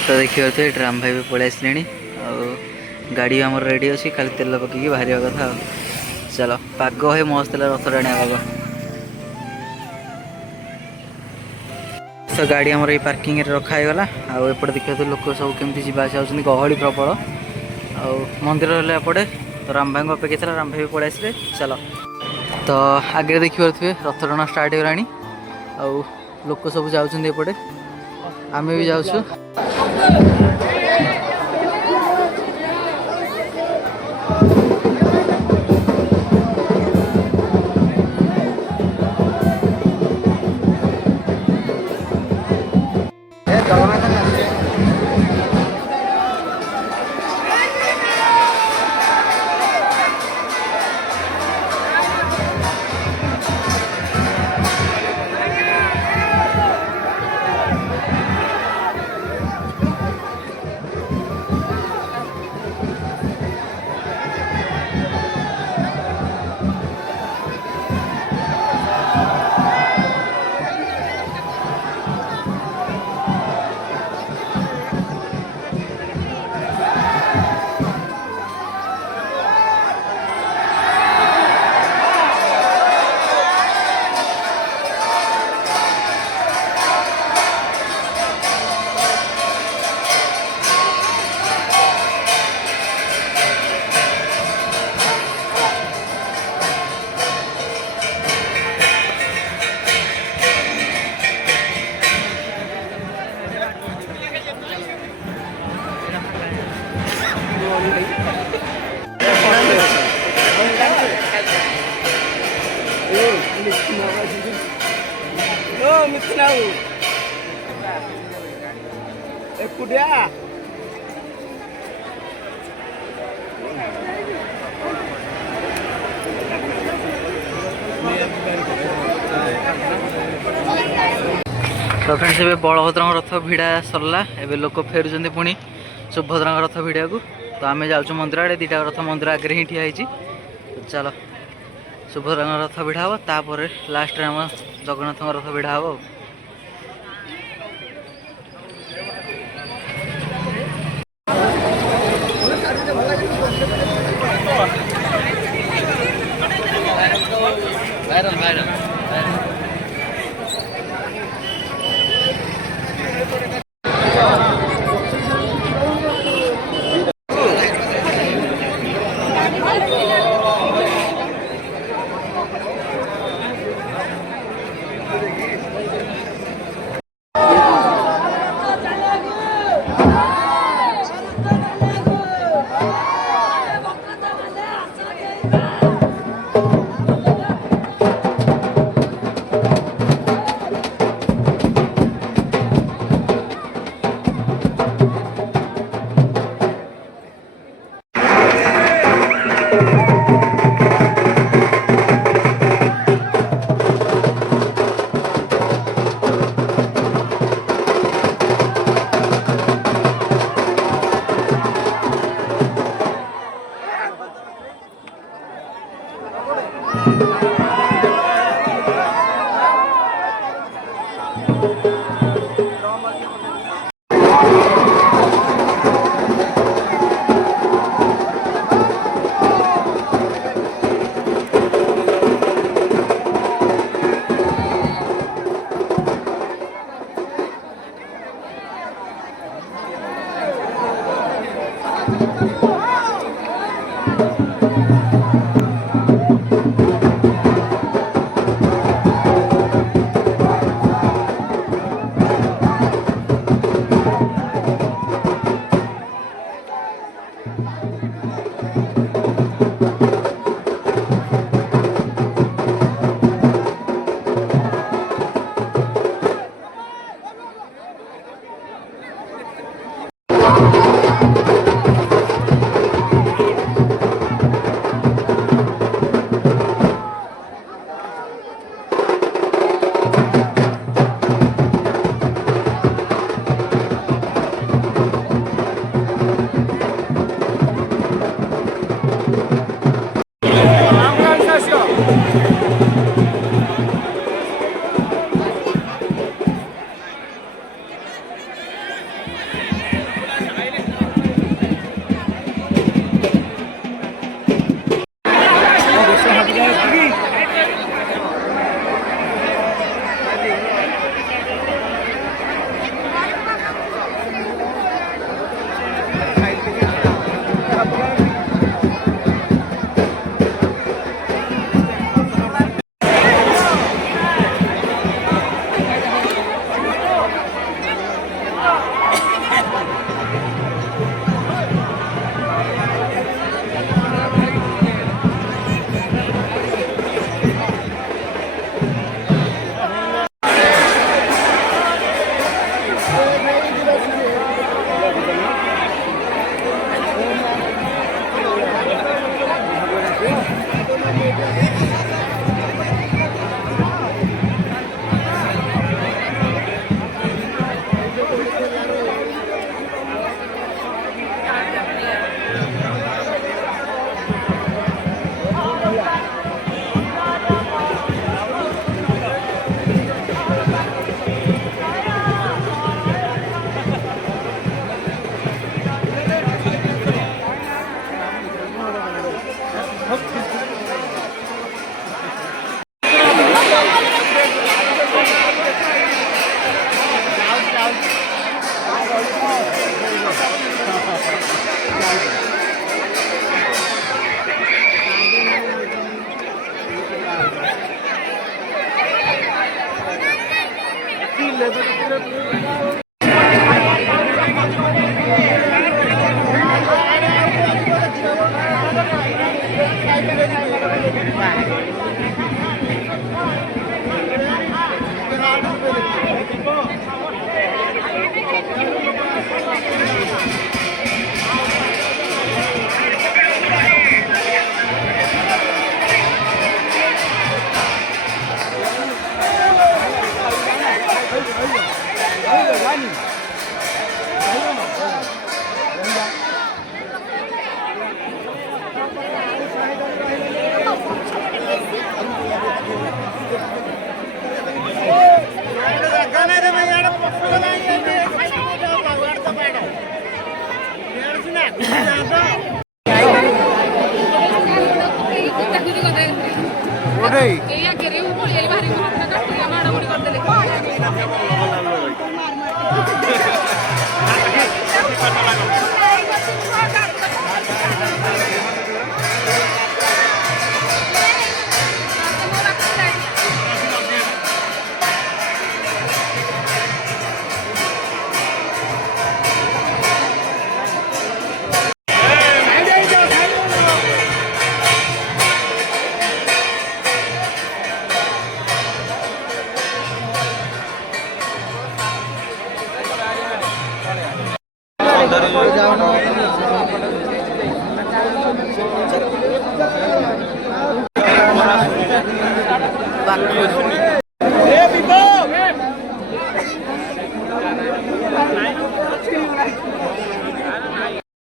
तो देखिए ड्राम भाई भी पलि आसे गाड़ी आमर रेडी अच्छी खाली तेल पकईकि बाहर कथा। चलो पाग है मस्त रथ टाणिया पाग। तो गाड़ी आमर ये पार्किंग रखागला आउे देखिए लोक सब केमती जावास गहली प्रबल मंदिर एपटे तो राम भाई अपेक्षा था राम भाई भी पलि आसे। चलो तो आगे देखिए रथ टाणा स्टार्ट होगा लोक सब जापटे आम भी जाऊँ। तो फ्रेंड्स ए बलभद्र रथ भिड़ा सरला एवं लोक फेरुंट पुणी सुभद्रा रथ भिड़ा को। तो आम जाऊँ मंदिर आड़े दीटा रथ मंदिर आगे ही ठिया होती। चलो सुभद्रा रथ भिड़ा हम तापर लास्ट आम जगन्नाथ रथ भिड़ा हम। वायरल वायरल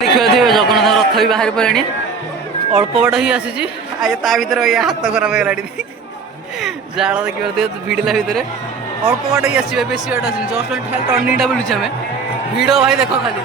देखिए जगन्नाथ रथ भी बाहर पड़े अल्प बाट ही आसी आज ता भर हाथ खराब है जाड़ देखिए भिड़ला भितर अल्प बाट ही आस बेसी बाट आस जस्ट टर्निंग बुलूचे आम भिड़ भाई देख खाली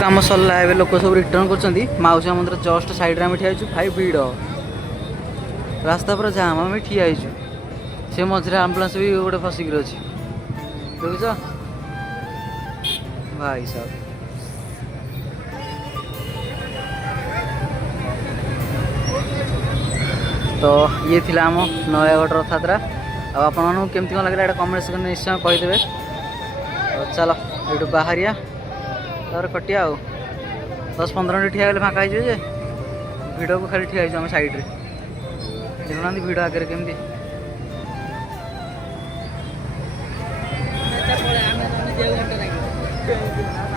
काम सरला ए लोक सब रिटर्न कर माउसी मंदिर जस्ट साइड में ठिया भाई भिड़ रास्ता पूरा जाम आम ठिया से मझे आम्बुलांस भी गोटे फसिक अच्छी देखुच भाई साहब तो ये थिला आम नयागढ़ रथ यात्रा आपन केमती कौन लगे कमेंट सेक्शन में निश्चय कहीदेवे तो चलो ये बाहरिया तार कटिया 10-15 मिनट ठिया फाँका हो भिड़ को खाली ठिया आम साइड्रे देखुना भिड़ आगे केमती अच्छा